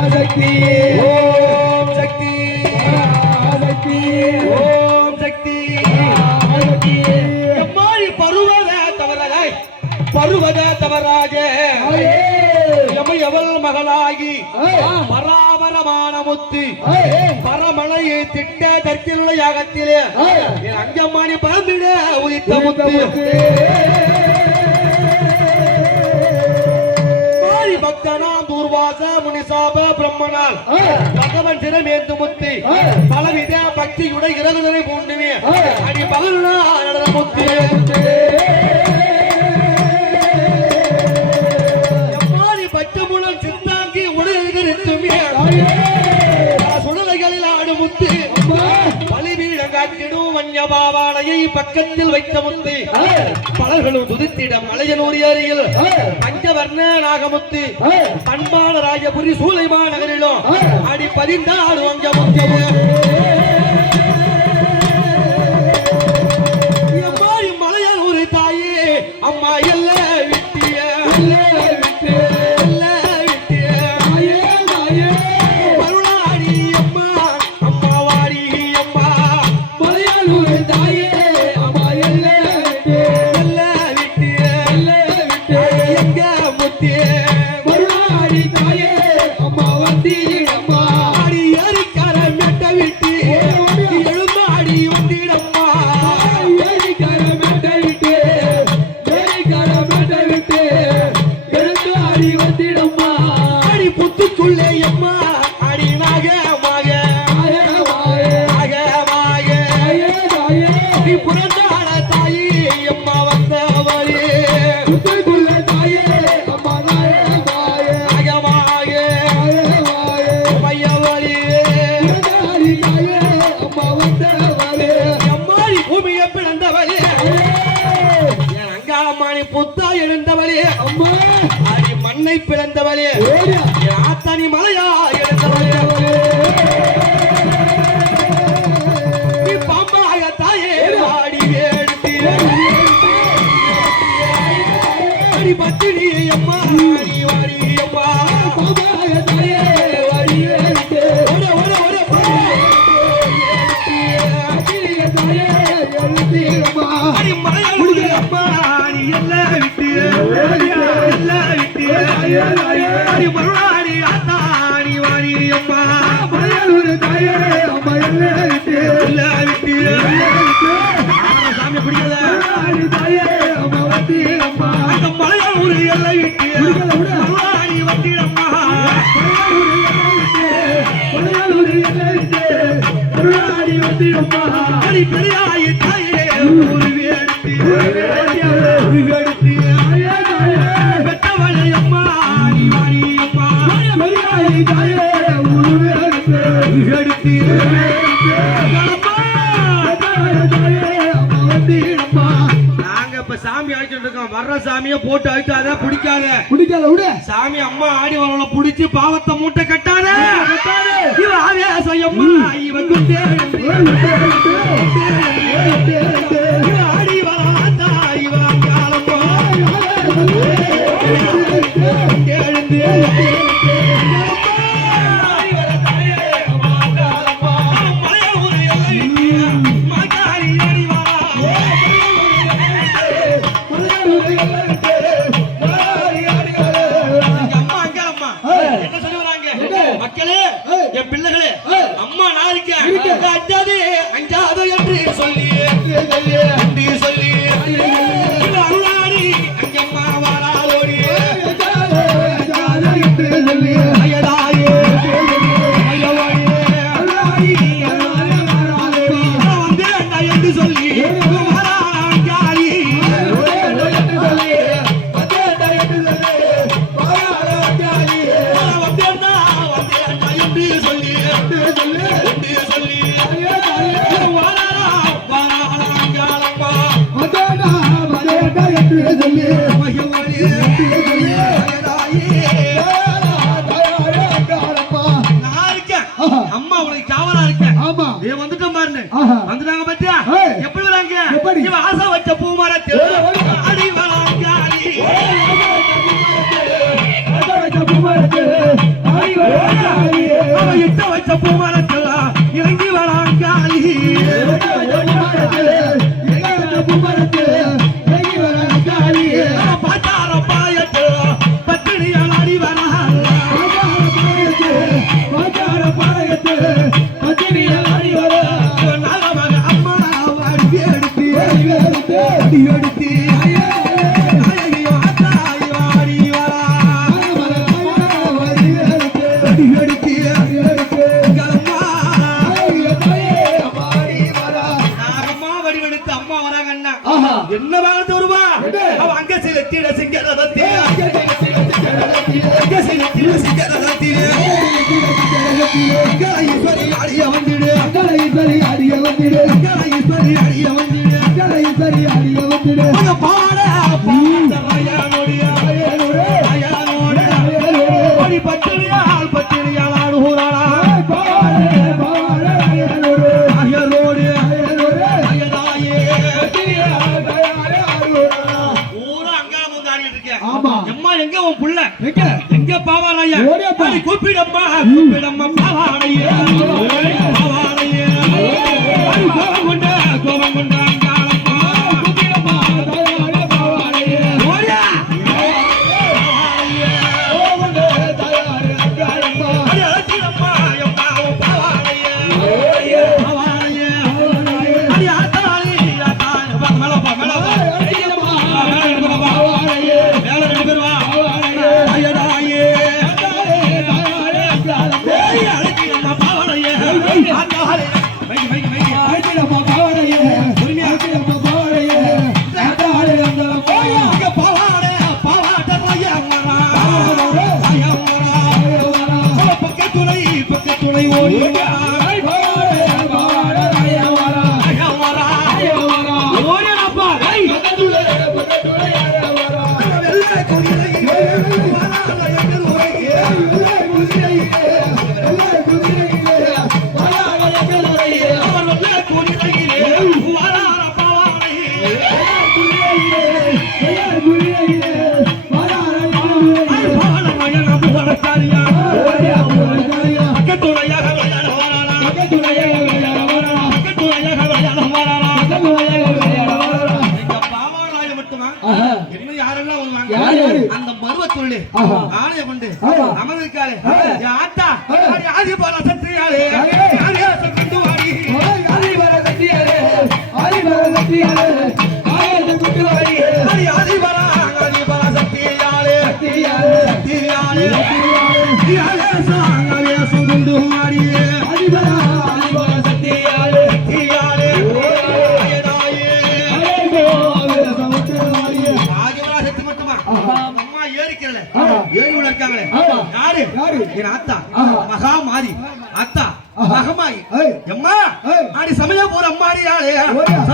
ஆசக்தி ஓம் சக்தி. ஆசக்தி ஓம் சக்தி. ஆசக்தி எம்மாடி பருவத தவறாய். பருவத தவறாக. எமையவள் மகளாகி. பராபரமான முத்து. பரமழையை திட்ட தற்கிலுள்ள யாகத்திலே. அங்கம்மானி பறந்திட உதித்த முத்து. மாறி தூர்வாச முனிசாப பிரம்மனால். பகவன் சிறமேந்து முத்தி. பலவித பக்தியுடைய இறகுதலை பூண்டுமே. அடி பகலுனா முத்தி. எம்மாடி பச்சமுடன் சித்தாங்கி உடலிருத்துமே சுடலைகளில் ஆடு முத்து. காத்திடும் வன்ய பாவாடையை பக்கத்தில் வைத்த முத்து. பலர்களும் துதித்திட மலையனூர் ஏரியில். பஞ்சவர்ண நாகமுத்து. பண்பான ராஜபுரி சூலைமா நகரிலும் அடி பதிந்தாடு அங்க அங்காளம்மாணி புத்தா எழுந்தவளே. அடி மண்ணை பிளந்தவளே. ஆத்தானி மலையா சாமியை போட்டு அழுத்தாத பிடிக்காத. பிடிக்காத விட. சாமி அம்மா ஆடி வரவளை புடிச்சு பாவத்தை மூட்டை கட்டாத. இவ ஆவேசம் அம்மா இவன் Puma. சரி அடிய வந்துடு. சரி அடிய வந்துடு. சரி அடிய வந்துடு. ভোলা அந்த மருவத்துள்ளே ஆணைய கொண்டு அமர்ந்திருக்காரு ஆத்தா ஆதி பாலா சத்திரியாரே ஆதி சத்திரி வாடி ஆதி பாலா சத்திரியாரே ஆதி பாலா சத்திரியாரே ஆதி சத்திரி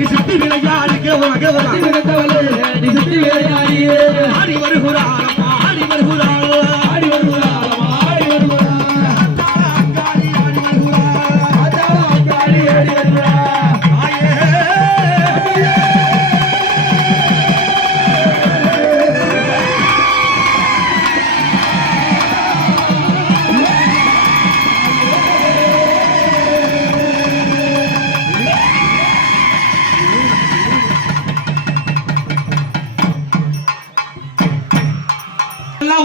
நீ சுத்தி விளையாடி கிழவன் கிழவன் ஆடி வருகிறான்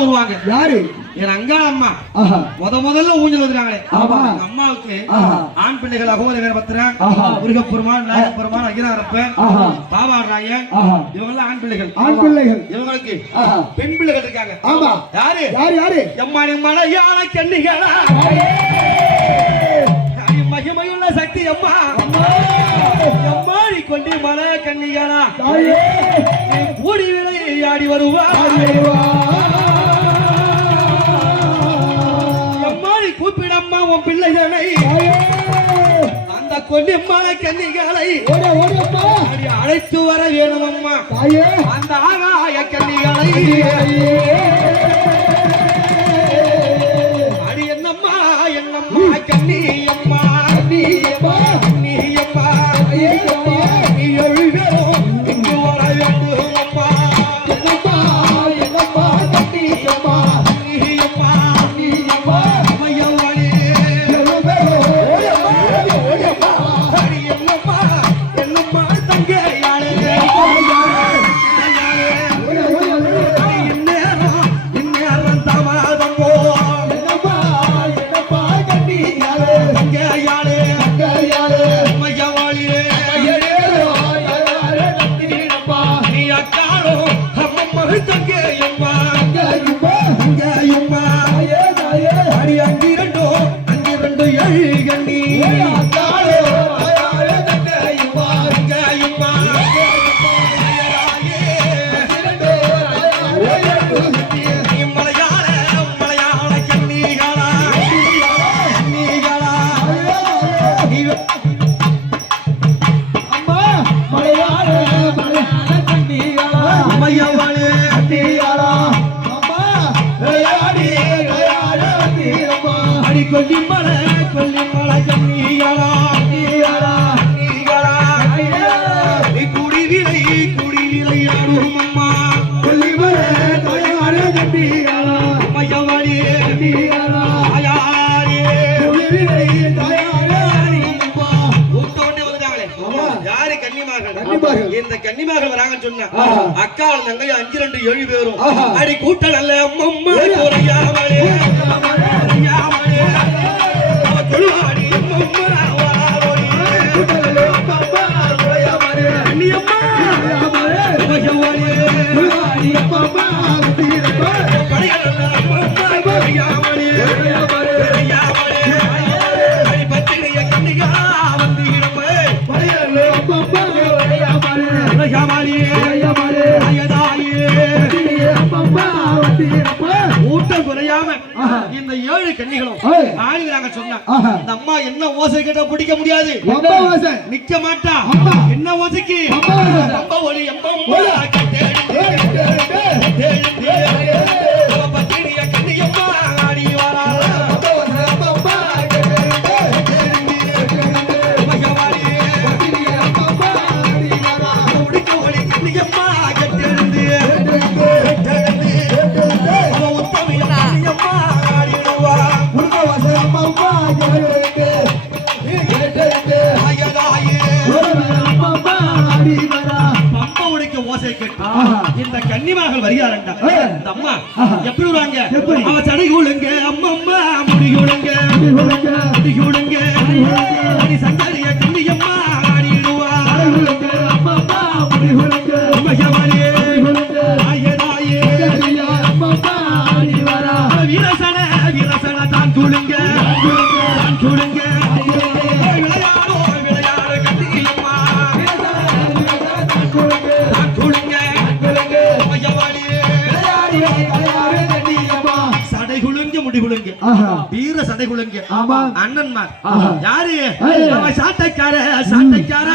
வருவாங்க யாரு? என் அங்காள அம்மா. முத முதல்ல ஊஞ்சல் வந்துறாங்களே அம்மாவுக்கு ஆண் பிள்ளைகள் அகோதர பத்திரன் முருகப்பெருமான் நாகப்பெருமான் அகிலாரப்பன் பாபா ராயன் இவங்க எல்லாம் ஆண் பிள்ளைகள். ஆண் பிள்ளைகள். இவங்களுக்கு பெண் பிள்ளைகள் இருக்காங்க. ஆமா. யாரு? யாரு யாரு? எம்மாடி எம்மான யாழ கண்ணிகளா மகிமையுள்ள சக்தி அம்மா. எம்மாடி கொண்டி மல கண்ணிகளா கூடி விலை ஆடி வருவா. பிள்ளைகளை அந்த கொல்லிமலை கன்னிகளை அழைத்து வர வேணும் அம்மா அந்த ஆகாய கன்னிகளை கன்னிமார்கள். இந்த கன்னிமார்கள் வராங்க அக்கா தங்கையா அஞ்சு ரெண்டு ஏழு பேரும். அடி கூட்டம் நல்ல அம்மம்மா சொன்னாங்க சொன்னாங்க அம்மா என்ன ஓசை கேட்டா பிடிக்க முடியாது. நிக்க மாட்டா. என்ன ஓசைக்கு? எம்ப ஒளி எம்ப அம்மா எப்படி வருவாங்க? அவ சடை உழுங்க அம்மா அம்மா முடி உழுங்க முடி உழுங்க அடி சங்காரிய கண்ணியம்மா ஆடிடுவா அண்ணன்மார். யாரு? சாட்டைக்கார சாட்டைக்கார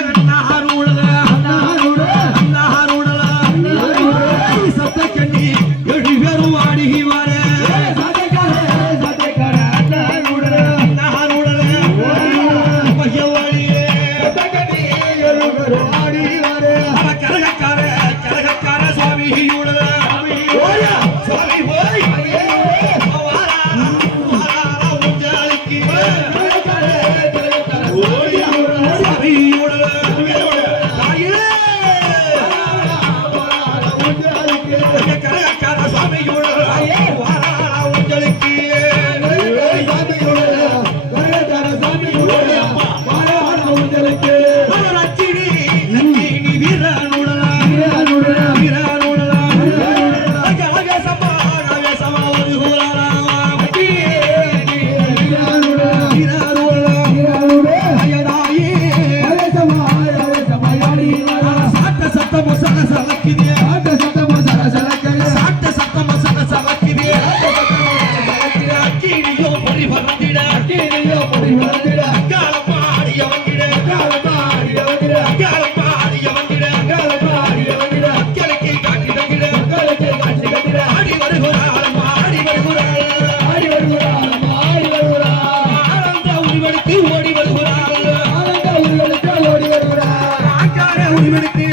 we're gonna do.